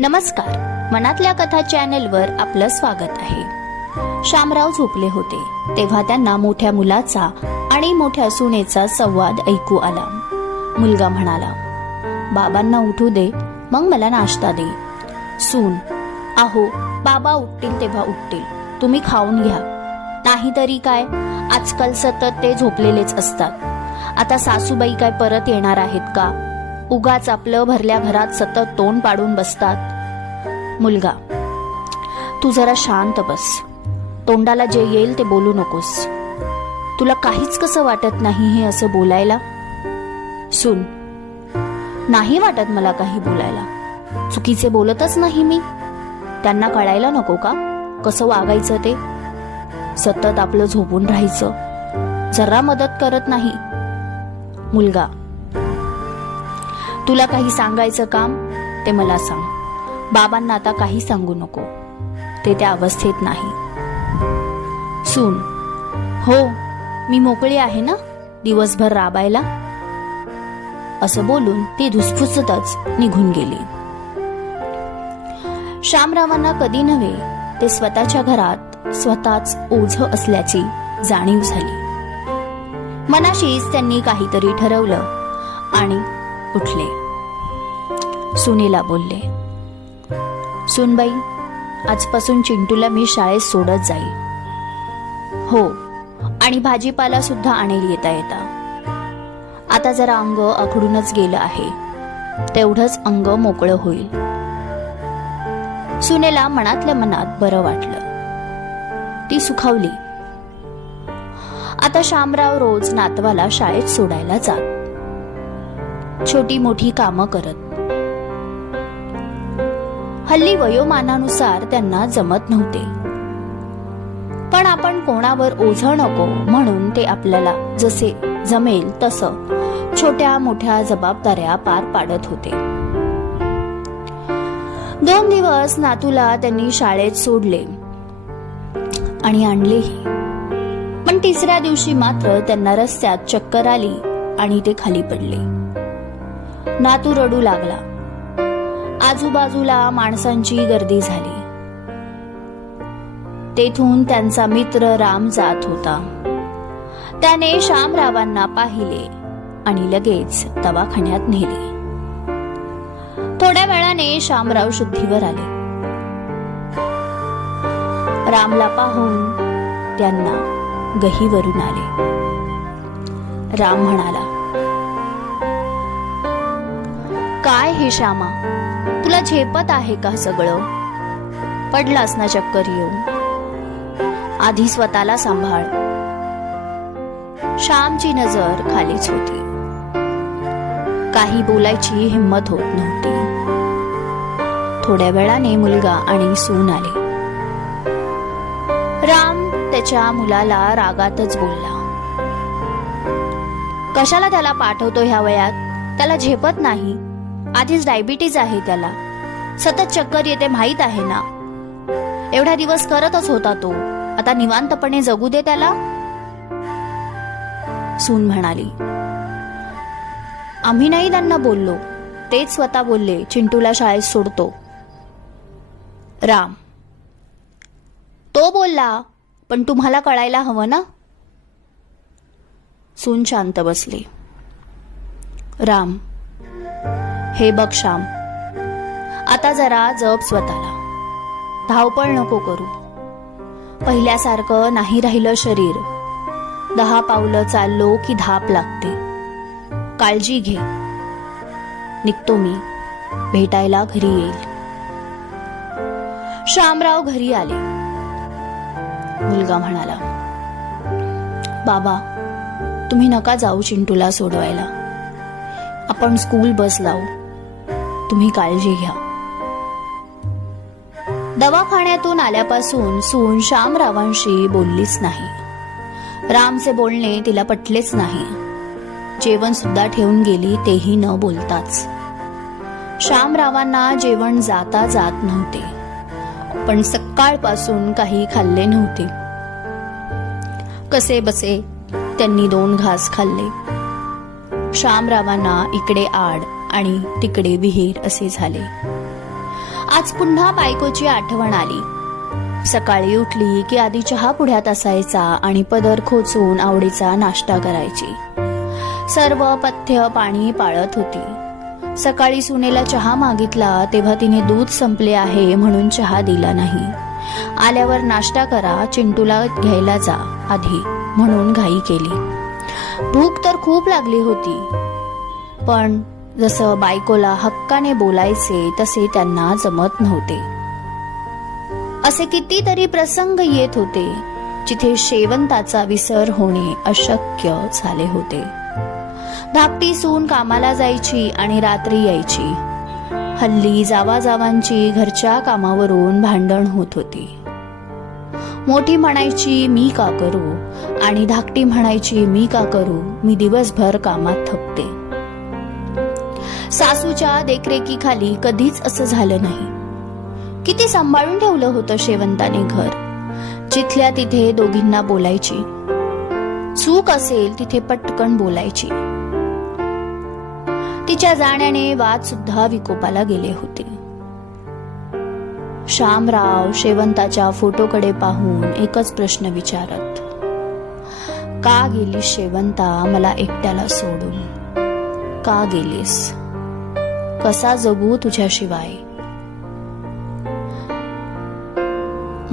नमस्कार. मनातल्या कथा चॅनलवर आपलं स्वागत आहे. शामराव झोपले होते. तेव्हा त्यांना मोठ्या मुलाचा आणि मोठ्या सुनेचा संवाद ऐकू आला. मुलगा म्हणाला बाबांना उठू दे मग मला नाश्ता दे. सून आहो बाबा उठतील तेव्हा उठतील. तुम्ही खाऊन घ्या. नाहीतरी काय? आजकाल सतत ते झोपलेलेच असतात. आता सासूबाई काय परत येणार आहेत का? उगाच आपलं भरल्या घरात सतत तोंड पाडून बसतात. मुलगा तू जरा शांत बस. तोंडाला जे येईल ते बोलू नकोस. तुला काहीच कसं वाटत नाही हे असं बोलायला? सुन नाही वाटत मला काही बोलायला. चुकीचे बोलतच नाही मी. त्यांना कळायला नको का? कसं वागायचं ते? सतत आपलं झोपून राहायचं. जरा मदत करत नाही. मुलगा तुला काही सांगायचं काम? ते मला सांग. बाबांना आता काही सांगू नको. ते त्या अवस्थेत नाही. सून हो मी मोकळी आहे ना? दिवसभर राबायला? असं बोलून ती धुसफुसतच निघून गेली. श्यामरावांना कधी नव्हे ते स्वतःच्या घरात स्वतःच ओझ असल्याची जाणीव झाली. मनाशीच त्यांनी काहीतरी ठरवलं आणि उठले. सुनीला बोलले सुनबाई आजपासून चिंटूला मी शाळेत सोडत जाईल. हो आणि भाजीपाला सुद्धा आणेल येता येता. आता जरा अंग आखडूनच गेलं आहे. तेवढंच अंग मोकळं होईल. सुनेला मनातल्या मनात बरं वाटलं. ती सुखावली. आता शामराव रोज नातवाला शाळेत सोडायला जात. छोटी मोठी कामं करत. हल्ली वयोमानानुसार त्यांना जमत नव्हते. पण आपण कोणावर ओझ नको म्हणून ते आपल्याला जसे जमेल तसं छोट्या मोठ्या जबाबदाऱ्या पार पाडत होते. दोन दिवस नातूला त्यांनी शाळेत सोडले आणि आणलेही. पण तिसऱ्या दिवशी मात्र त्यांना रस्त्यात चक्कर आली आणि ते खाली पडले. नातू रडू लागला. आजूबाजूला माणसांची गर्दी झाली. तेथून त्यांचा मित्र राम जात होता. त्याने श्यामरावांना पाहिले आणि लगेच दवाखान्यात नेले. थोड्या वेळाने श्यामराव शुद्धीवर आले. रामला पाहून त्यांना गहीवरून आले. राम म्हणाला काय हे श्यामा? तुला झेपत आहे का सगळं? पडलास ना चक्कर येऊन. आधी स्वतःला सांभाळ. श्यामची नजर खालीच होती. काही बोलायची हिंमत होत नव्हती. थोड्या वेळाने मुलगा आणि सून आले. राम त्याच्या मुलाला रागातच बोलला. कशाला त्याला पाठवतो ह्या वयात? त्याला झेपत नाही. आधीच डायबिटीज आहे त्याला. सतत चक्कर येते माहीत आहे ना. एवढा दिवस करतच होता तो. आता निवांतपणे जगू दे त्याला. सून म्हणाली. आम्ही नाही त्यांना बोललो. तेच स्वतः बोलले चिंटूला शाळेत सोडतो. राम. तो बोलला पण तुम्हाला कळायला हवं ना? सून शांत बसली. राम. हे बघ श्याम आता जरा जप स्वतःला. धावपळ नको करू. पहिल्यासारखं नाही राहिलं शरीर. दहा पावलं चाललो की धाप लागते. काळजी घे. निघतो मी. भेटायला घरी येईल. श्यामराव घरी आले. मुलगा म्हणाला बाबा तुम्ही नका जाऊ चिंटूला सोडवायला. आपण स्कूल बस लावू हो. तुम्ही काळजी घ्या. दवाखान्यातून आल्यापासून सून श्यामरावांशी बोललीच नाही. रामचे बोलणे तिला पटलेच नाही. जेवण सुद्धा ठेवून गेली तेही न बोलताच. श्यामरावांना जेवण जाता जात नव्हते. पण सकाळपासून काही खाल्ले नव्हते. कसे बसे त्यांनी दोन घास खाल्ले. श्यामरावांना इकडे आड आणि तिकडे विहीर असे झाले. आज पुन्हा बायकोची आठवण आली. सकाळी उठली की आधी चहा पुढ्यात असायचा आणि पदर खोचून आवडीचा नाश्ता करायची. सर्व पथ्य पाणी पाळत होती. सकाळी सुनेला चहा मागितला तेव्हा तिने दूध संपले आहे म्हणून चहा दिला नाही. आल्यावर नाश्ता करा चिंटूला घ्यायला जा आधी म्हणून घाई केली. भूक तर खूप लागली होती. पण जसं बायकोला हक्काने बोलायचे तसे त्यांना जमत नव्हते. असे कितीतरी प्रसंग येत होते जिथे शेवंताचा विसर होणे अशक्य झाले होते. धाकटी सून कामाला जायची आणि रात्री यायची. हल्ली जावाजावांची घरच्या कामावरून भांडण होत होती. मोठी म्हणायची मी का करू? आणि धाकटी म्हणायची मी का करू? मी दिवसभर कामात थकते. सासूच्या देखरेखीखाली कधीच असं झालं नाही. किती सांभाळून ठेवलं होतं शेवंताने घर. जिथल्या तिथे दोघींना बोलायची. चूक असेल तिथे पटकन बोलायची. तिच्या जाण्याने वाद सुद्धा विकोपाला गेले होते. श्यामराव शेवंताच्या फोटोकडे पाहून एकच प्रश्न विचारत का गेलीस शेवंता? मला एकट्याला सोडून. का गेलीस? कसा जगू तुझ्याशिवाय?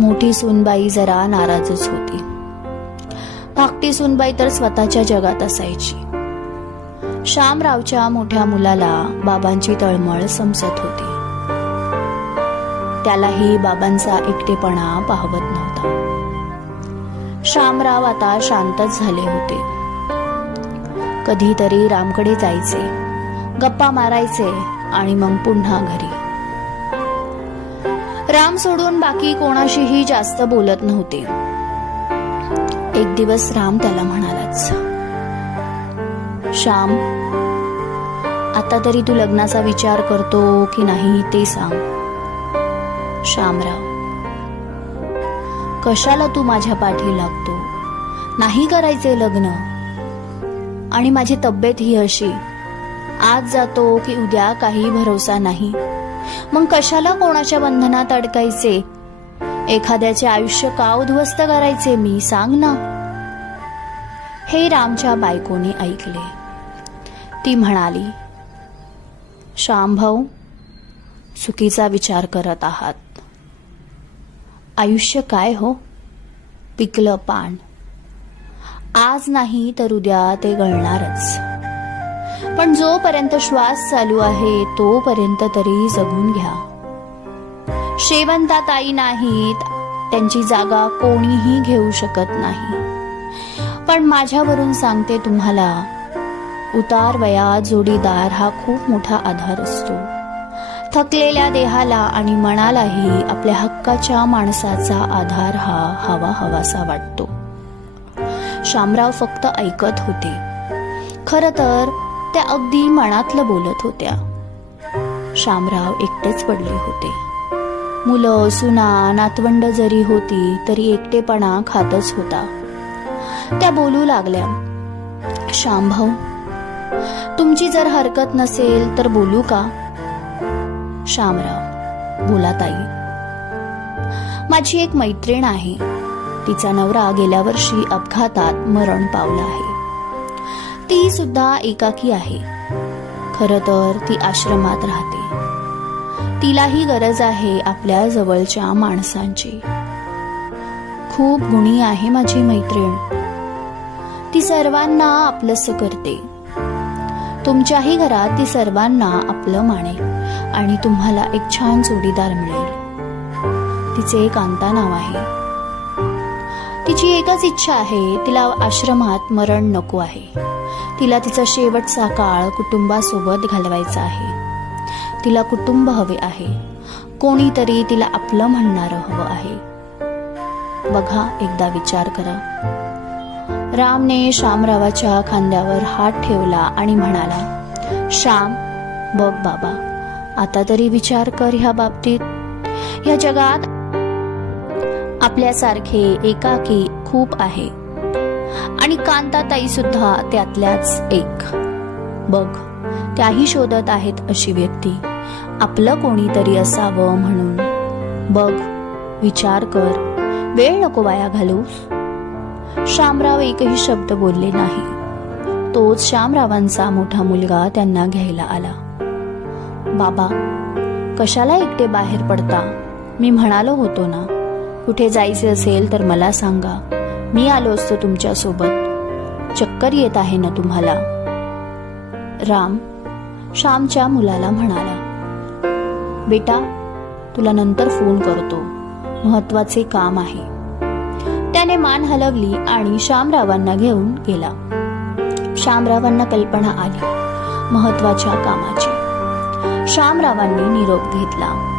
मोठी सुनबाई जरा नाराजच होती. धाकटी सुनबाई तर स्वतःच्या जगात असायची. श्यामरावच्या मोठ्या मुलाला बाबांची तळमळ समजत होती. त्यालाही बाबांचा एकटेपणा पाहवत नव्हता. श्यामराव आता शांतच झाले होते. कधीतरी रामकडे जायचे. गप्पा मारायचे. आणि मग पुन्हा घरी. राम सोडून बाकी कोणाशीही जास्त बोलत नव्हते. एक दिवस राम त्याला म्हणालाच श्याम आता तरी तू लग्नाचा विचार करतो की नाही ते सांग. श्यामराव कशाला तू माझ्या पाठी लागतो? नाही करायचे लग्न. आणि माझी तब्येत ही अशी आज जातो की उद्या काही भरोसा नाही. मग कशाला कोणाच्या बंधनात अडकायचे? एखाद्याचे आयुष्य का उद्ध्वस्त करायचे मी सांग ना. हे रामच्या बायकोने ऐकले. ती म्हणाली श्यामभाऊ चुकीचा विचार करत आहात. आयुष्य काय हो? पिकलं पान. आज नाही तर उद्या ते गळणारच. पण जोपर्यंत श्वास चालू आहे तोपर्यंत तरी जगून घ्या. शेवंता ताई नाहीत त्यांची जागा कोणीही घेऊ शकत नाही. पण माझ्यावरून सांगते तुम्हाला उतार वयात जोडीदार हा खूप मोठा आधार असतो. थकलेल्या देहाला आणि मनालाही आपल्या हक्काच्या माणसाचा आधार हा हवा हवासा वाटतो. शामराव फक्त ऐकत होते. खर तर त्या अगदी मनातलं बोलत होत्या. शामराव एकटेच पडले होते. मुलं सुना नातवंड जरी होती तरी एकटेपणा खातच होता. त्या बोलू लागल्या श्यामभाऊ तुमची जर हरकत नसेल तर बोलू का? श्यामराव बोला ताई. माझी एक मैत्रीण आहे. तिचा नवरा गेल्या वर्षी अपघातात मरण पावला आहे. ती सुद्धा एकाकी आहे. खर तर ती आश्रमात राहते. तिलाही गरज आहे आपल्या जवळच्या माणसांची. खूप गुणी आहे माझी मैत्रीण. ती सर्वांना आपलंस करते. तुमच्याही घरात ती सर्वांना आपलं मानेल आणि तुम्हाला एक छान जोडीदार मिळेल. तिचे कांता नाव आहे. तिची एकच इच्छा आहे तिला आश्रमात मरण नको आहे. तिला तिचा शेवटचा काळ कुटुंबासोबत घालवायचा आहे. तिला कुटुंब हवे आहे. कोणीतरी तिला आपलं म्हणणारं हवं आहे. बघा एकदा विचार करा. रामने श्यामरावाच्या खांद्यावर हात ठेवला आणि म्हणाला श्याम बघ बाबा आता तरी विचार कर ह्या बाबतीत. या जगात आपल्यासारखे एकाकी खूप आहे. आणि कांताताई सुद्धा त्यातल्याच एक. बघ त्याही शोधत आहेत अशी व्यक्ती. आपलं कोणीतरी असावं म्हणून. बघ विचार कर. वेळ नको वाया घालूस श्यामराव एकही शब्द बोलले नाही. तोच श्यामरावांचा मोठा मुलगा त्यांना घ्यायला आला. बाबा कशाला एकटे बाहेर पडता? मी म्हणालो होतो ना. कुठे जायचे असेल तर मला सांगा. मी आलो असतो तुमच्यासोबत. चक्कर येत आहे ना तुम्हाला? राम श्यामच्या मुलाला म्हणाला बेटा तुला नंतर फोन करतो. महत्त्वाचे काम आहे. त्याने मान हलवली आणि श्यामरावांना घेऊन गेला. श्यामरावांना कल्पना आली महत्त्वाच्या कामाची. श्यामरावांनी निरोप घेतला.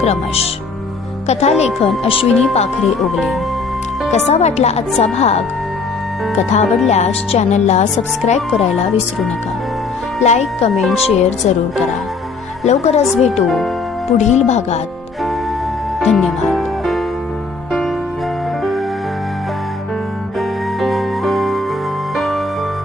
क्रमश कथालेखन अश्विनी पाखरे ओगले कसा वाटला आजचा भाग? कथा आवडल्यास चॅनलला सबस्क्राईब करायला विसरू नका. लाईक कमेंट शेअर जरूर करा. लवकरच भेटू पुढील भागात.